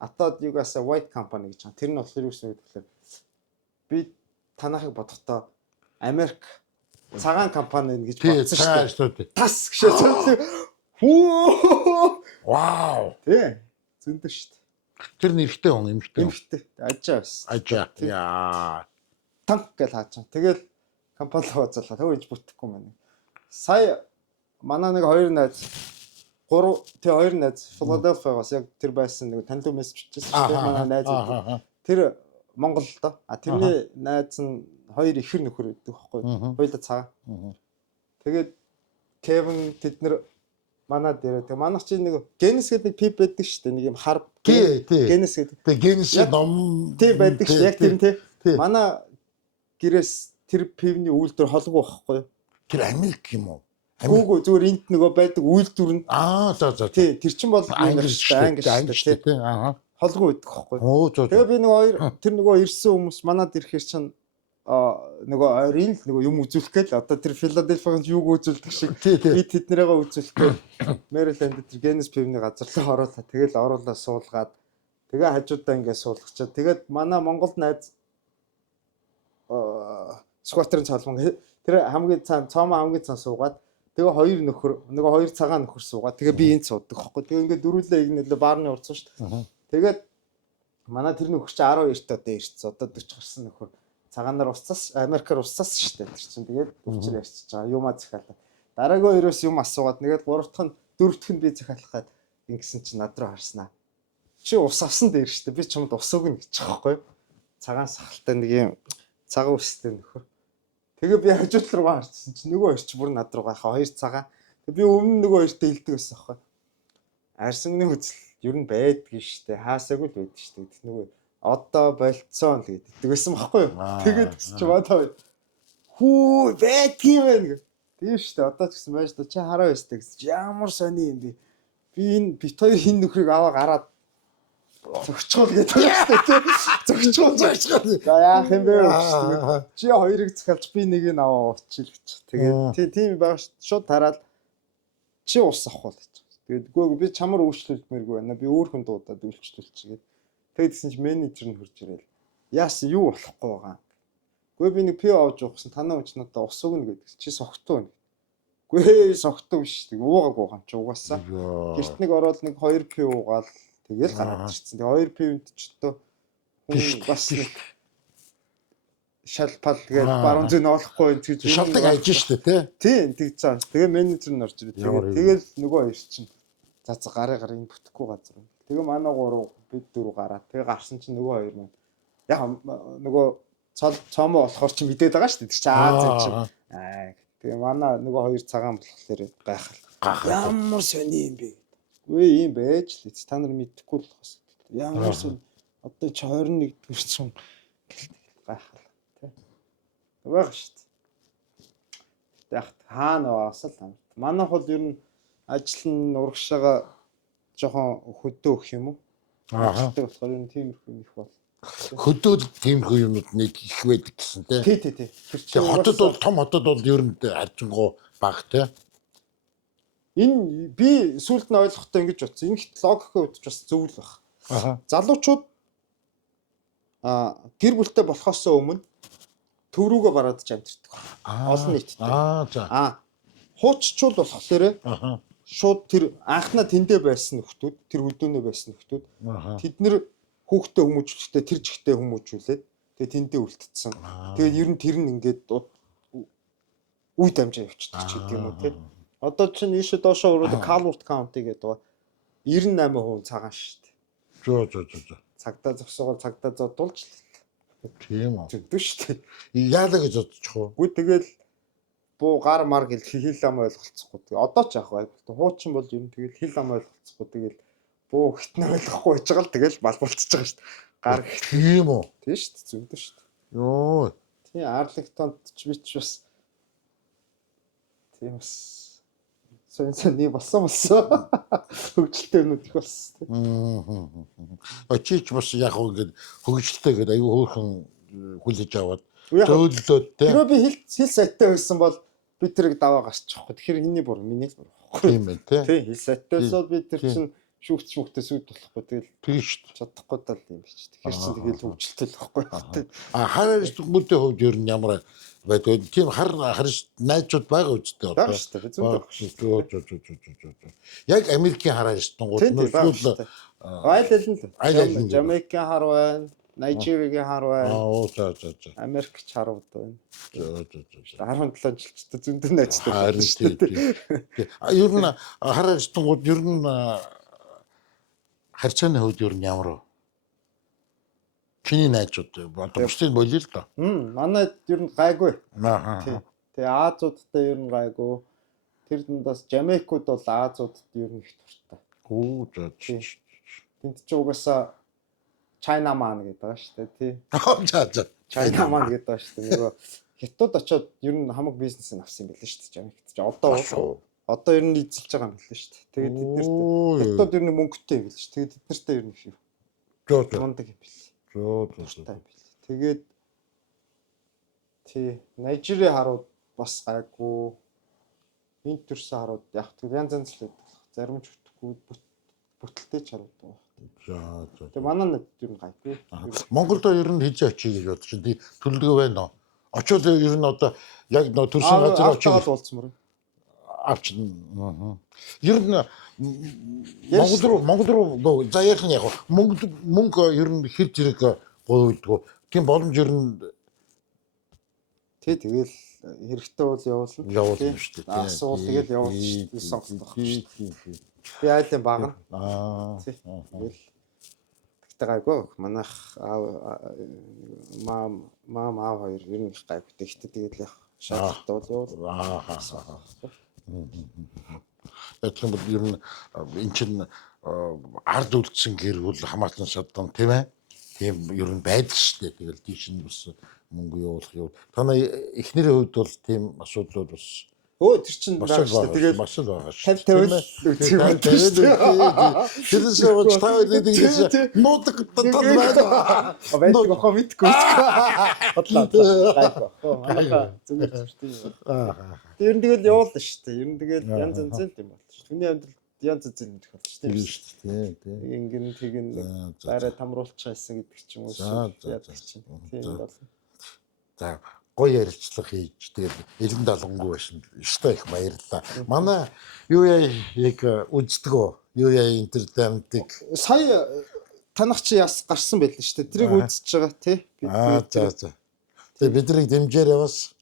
Атад югаса white company гэж байгаа. Тэр нь болохоор юу гэсэн үг гэхээр би танахыг бодохдоо Америк цагаан компани гэж бодсон шүү дээ. Тас гэж. Хүү. Вау. Тий. Зөндөө шүү дээ. Тэр нэрхтээ хүн эмхтэй. Эмхтэй. Ажаа бас. Ажаа. Яа. Танк гэж хааж байгаа. Тэгэл компани руу зарлаа. Хөөж бүтэхгүй мэн. Сая манай нэг хоёр найз хоёр найз Филадельфиагаас яг тэр байсан нэг танил мессеж бичсэн шүү дээ. Манай найз. Тэр Монгол л доо. Тэрний найз нь хоёр ихэр нөхөр гэдэг байхгүй. Хоёулаа цагаан. Тэгээд Кевин тэднэр манай дээр тэг манайх чи нэг Генес гэдэг пип байдаг шүү дээ. Нэг юм хар Генес гэдэг. Тэг Генес ном тий байдаг шүү. Яг тэр нь тий. Манай гэрээс тэр пивний үйлдвэр холгүй байхгүй юу? Тэр Америк юм уу? Үгүй зүгээр энд нөгөө байдаг үйлдвэр нь. За. Тий, тэр чин бол англи шүү дээ. Холгүй байдаг байхгүй юу? Тэгээ би нөгөө ирсэн хүмүүс манад ирэхээр чин нөгөө ойрын л нөгөө юм үзүүлэх гээл одоо тэр Филадельфигийн юуг үзүүлдэг шиг би тэднэрээ үзүүлэх гээл Мэриленд тэр Генес пивний газар руу оруулаа. Тэгэл оруулаа суулгаад тэгээ хажуудаа ингээд суулгачаа. Тэгээд манай Монгол найз скватерын цалбан тэр хамгийн цаамаа хамгийн цаан суугаад тэгээ хоёр нөхөр нөгөө хоёр цагаан нөхөр суугаад тэгээ би энд суудаг байхгүй. Тэгээ ингээд дөрүлээ игнэлээ баарны урдсан шүү дээ. Тэгээд манай тэр нөхөр чи 12-т одоо ирсэн. Одоо 40 гарсан нөхөр цагаанаар уцаас Америкаар уцаас шүү дээ. Тэр чинь тэгээд өвчл ярьчихж байгаа. Юмаа захиалаа. Дараагийн хоёроос юм асуугаад тэгээд гурав дахь нь дөрөв дахь нь би захиалах гээд ингэсэн чинь над руу харснаа. Чи ус авсан дээр шүү дээ. Би чамд ус өгнө гэж байгаа байхгүй юу? Цагаан сахалтай нэг юм цагаан үстэй нөхөр. Тэгээ би хажууд руу харчихсан чинь нөгөө хоёр ч бүр над руу гахаа хоёр цагаан. Тэгээ би өмнө нөгөө хоёртой хэлдэг байсан аахгүй. Арсны үзэл ер нь байдгийн штэ. Хаасаагүй л байдаг штэ. Нөгөө одоо болцсон л гэдэг байсан байхгүй юу? Тэгээд чи бодоо. Хүү байдгийн байна гэх. Тийм штэ. Одоо ч гэсэн байж та чи хараа байстай гэсэн. Ямар сони юм бэ? Би энэ бит хоёр хин нөхрийг аваа гараад зөгчгөл гэдэг юм шүү дээ. Зөгчгөл. За яах юм бэ? Чи хоёрыг захиалж би нэг нь аваа уучил гэж. Тэгээд тийм байгаа шүү. Шууд тараад чи ус авах бол гэж. Тэгээд үгүй би чамар үйлчлүүлмээргүй байна. Би өөр хүн дуудаад үйлчлүүлчихгээд. Тэгээд гэсэн чи менежер нь хурж ирэл. Яасан юу болохгүй байгаа. Үгүй би нэг пио авч явахсан танаа үуч надаа ус өгнө гэдэг. Чи согтуу байна. Үгүй согтуу биш. Уугаагүй юм чи угаасаа. Гэрт нэг ороод нэг 2 пио уугаал тэгэл гараад ирсэн. Тэгээ 2 пивэнд ч өтөө бас нэг шалпал гээд баруун зүүн олохгүй гэж шалдаг ажиж штэ тий. Тийм тэгж цаа. Тэгээ менежер нь орж ирээ. Тэгэл нөгөө хоёр чинь за гарын энэ бүтэхгүй газар. Тэгээ манай 3 бид 4 гараад тэгээ гарсан чинь нөгөө хоёр маань яг нөгөө цоомоо болохоор чи мэдээд байгаа штэ. Тэр чи Аз чинь. Тэгээ манай нөгөө хоёр цагаан болохоор гайхал. Ямар сони юм бэ? Үгүй юм байж л та нар мэдэхгүй л бас ямар ч одоо ч 21 төрсөн гайхал тий. Байгаа шүү дээ. Яг хаана басал хамт. Манайх бол ер нь ажил нь урагшаага жоохон хөдөө өгөх юм уу? Тэгээд болохоор ер нь тиймэрхүү их бол. Хөдөөд тиймэрхүү юмуд нэг их байдаг гэсэн тий. Тий. Тэр хотод бол том хотод бол ер нь аржингуу баг тий. Энэ би сүлд нь ойлгохтой ингэж утсан. Энэ хит логикийн хувьд ч бас зөв л баг. Залуучууд гэр бүлтэй болохоос өмнө төв рүүгээ бараад ч амьдэрдэг. Олон нийттэй. Хууччул болохоор шууд тэр анхнаа тэндээ байсан нөхдүүд, тэр хөдөөнөө байсан нөхдүүд тэд нэр хүүхдээ хүмүүжүүлэхдээ тэр жигтэй хүмүүжүүлээд тэгээ тэндээ үлдсэн. Тэгээд ер нь тэр нь ингээд үе дамжаа явчихдаг ч гэдэг юм уу тий. Одоо чинь ийшээ доошоо өрөөд Calvert County гэдэг байгаа 98% цагаан шүү дээ. Зөө. Цагдаа зогсоогоо цагдаа зодуулж л. Тийм үү. Тэгдэг шүү дээ. Яалаа гэж бодчих уу? Үгүй тэгэл буу гар мар гэл хил ам ойлголцохгүй. Тэгээ одоо ч яах вэ? Хуучин бол юм тэгэл хил ам ойлголцохгүй. Тэгэл буу хитнэ ойлгохгүй байж байгаа л тэгэл балбуулчихж байгаа шүү дээ. Гар тийм үү. Тийм шүү дээ. Зүгдэн шүү дээ. Йоо. Тийм Арлингтонд ч бич бас тийм бас Сонь болсон. Хөгжилтэй юмнууд их болсон. Очиж бас яг ингээд хөгжилтэй гэдэг аюу хөөрхөн хүлээж аваад зөөллөөд те. Тэр би хэл сайттай байсан бол би тэрийг даваа гарчихгүй. Тэгэхээр хиний бур миний бур. Тийм ээ те. Тий хэл сайттай бол би тэр чинь шүүхтээ сүйд болохгүй. Тэгэл тийм шүү дээ. чадахгүй тал юм биш. Тэгэхээр чинь тэгэл хөгжилтэй л байхгүй. Хараа студентийн хувьд ер нь ямар байдаг. Тийм харж найзууд байгаа үстэй Баг шүү дээ. Яг Америкийн хараа студентууд нөөцөл айл Жамайкийн хар байна, Найжириагийн хар байна. За. Америкч харууд байна. За. 17 жилчтэй зөндөө найзтай. Харин тийм. Ер нь хараа студентууд ер нь харьцааны хувьд ер нь ямар вэ? Чиний найзууд одоо бусдыг болио л доо. Манай ер нь гайгүй. Аа. Тэгээ Азиудтай ер нь гайгүй. Тэр дундаас Жамайкууд бол Азиудад ер нь их дуртай. За. Тэнд ч угаасаа China man гэдэг байгаа шүү дээ, тий. За. China man гэдэг байгаа шүү дээ. Нөгөө хятад очоод ер нь хамаг бизнесийг авсан юм байна шүү дээ. Жамайкт ч одоо ер нь эзэлж байгаа юм байна шүү дээ. Тэгээд тэднэрт хятад ер нь мөнгөтэй юм биш. Тэгээд тэднэртээ ер нь их мундаг юм байна. Тэгээд тий Найжири харууд бас гайгүй. Энд төрсэн харууд яг тэр янз янз л байдаг. Зарим ч бүтэхгүй бүтэлтэй ч харууд байна. За. Тэгээ манай нэг ер нь гайгүй. Монголд ер нь хийж очие гэж бодож чинь төлөвлөгөө байна уу? Очоод ер нь одоо яг нөө төрсэн газар очиж уулзмаар. Авчин. Ер нь Монгол руу заяахан яг мөнгө ер нь хэр зэрэг гойдгоо. Тийм боломж ер нь тэгэл хэрэгтэй бол явуулна шүү дээ. Асуул тэгэл явуулж сонголт байна шүү дээ. Би айлын баг. Тэгэл тэгтээ гайгүй. Манайх мам хоёр ер нь их гайгүй. Тэгтээ тэгэл яг шаардлагатай бол явуул. Тэгэхээр ер нь эн чинь ард үлдсэн гэр бүл хамаатан шатдан тийм ээ. Тийм ер нь байдаг шүү дээ. Тэгэл тийш нь бас мөнгө явуулах. Танай эхнэрийн хувьд бол тийм асуудал бол бас тэр чинь байгаа шүү дээ. Тэгээд маш л байгаа шүү. 50 Тэрээс ууч таваад нэгээс нуудаг байна. Байдаг охоо мэдгүй. Бодлоо. Манайха зүгээр шүү дээ. Ер нь тэгэл явуулна шүү дээ. Ер нь тэгэл янз янз л юм байна шүү. Түүний амьдралд янз янз юм дэх болно шүү дээ. Тийм. Ингэн тэгэн байраа тамруулчихсан гэдэг ч юм уу шүү. Яадаг чинь. Тийм бол. За гоё ярилцлага хийж тэгээд элен далангуу байсан. Өстой их баярлалаа. Манай юу яа яг үздэг үү? Юу яа интертемтик. Сая танах чи яс гарсан байлаа шүү дээ. Тэрийг үзэж байгаа тий. За. Тэгээд биднийг дэмжээрэй бас.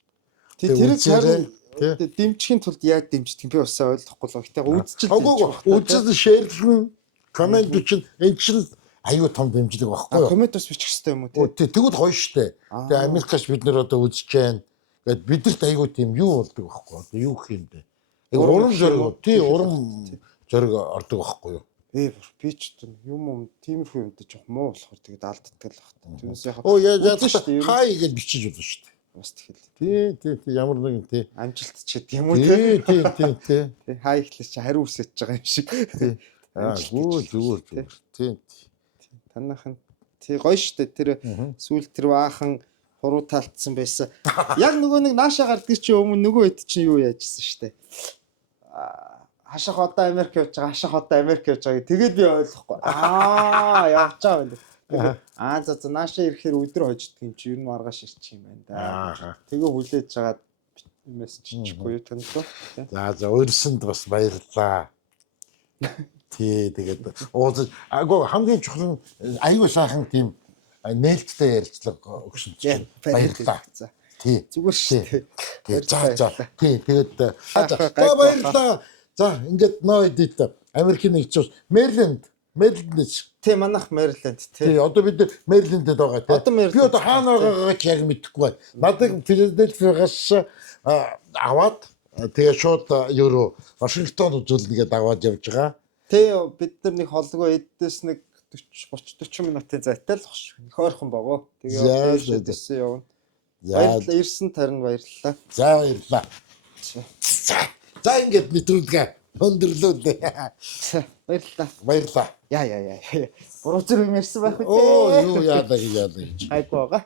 Тэрийг харин дэмжихийн тулд яг дэмждэг юм би бас ойлгохгүй л. Гэтэ үзчихэл. Үзэл шеэрлэн комент бичин энэ чинь аюу том дэмжлэг багхгүй юу? Коммент бас бичих хэрэгтэй юм уу тий? Тэгвэл гоё штэ. Тэгээ Америкаш бид нэр одоо үзэж जैन. Гэт бидэрт аюу тийм юу болдог багхгүй. Одоо юу гэх юм бэ? Урам зориг тий урам зориг ордог багхгүй юу? Би ч юм тиймэрхүү юмд жоох муу болохоор тэгээд алддаг л багт. Түүнээс яг хай гэж бичиж болно штэ. Бас тэгэл. Тий ямар нэгэн тий амжилт ч гэдэг юм уу тий? Тий. Хай ихлээс чи хариу үсэж байгаа юм шиг. Зүгээр. Тий. Танайхан тий гоё штэ тэр сүүл тэр баахан хуруу таалтсан байсан. Яг нөгөө нэг наашаа гардаг чи өмнө нөгөө хэд чи юу яажсэн штэ. Хашаах одоо Америк явж байгаа. Тэгээд би ойлгохгүй. Явж байгаа юм. За наашаа ирэхээр өдөр хождог юм чи ер нь маргааш ирчих юм байна да. Тэгээ хүлээж жагаад мессеж чихгүй юу тань тоо. За өөрсөнд бас баярлалаа. Тий тэгээд хамгийн чухал нь аюу сайхан тийм нээлттэй ярилцлага өгсөн чинь баярлалаа. Тий зүгээр шүү дээ. За тий тэгээд баярлалаа. За ингээд нөө дит Америкийн нэгдсэн улс Мэриленд тий манайх Мэриленд тий одоо бид Мэрилендд байгаа тий би одоо хаана байгаагаа яг мэдэхгүй байна. Надад Филадельфиагаас аваад тэгээ шууд юу Вашингтон үзүүлнэгээд аваад явж байгаа. Тий бид нар нэг холгоо эдээс нэг 40 минутын зайтай л багш. Хойрхон богоо. Тэгээ дэсээ явна. Баярлалаа ирсэн тарин баярлалаа. За баярлалаа. За ингээд нэвтрүүлгээ Өндөрлөө. Баярлалаа. Баярлаа. Яа. Буруу зүрх юм ярьсан байх үү? Оо юу яадаг гэж. Хайгуу байгаа.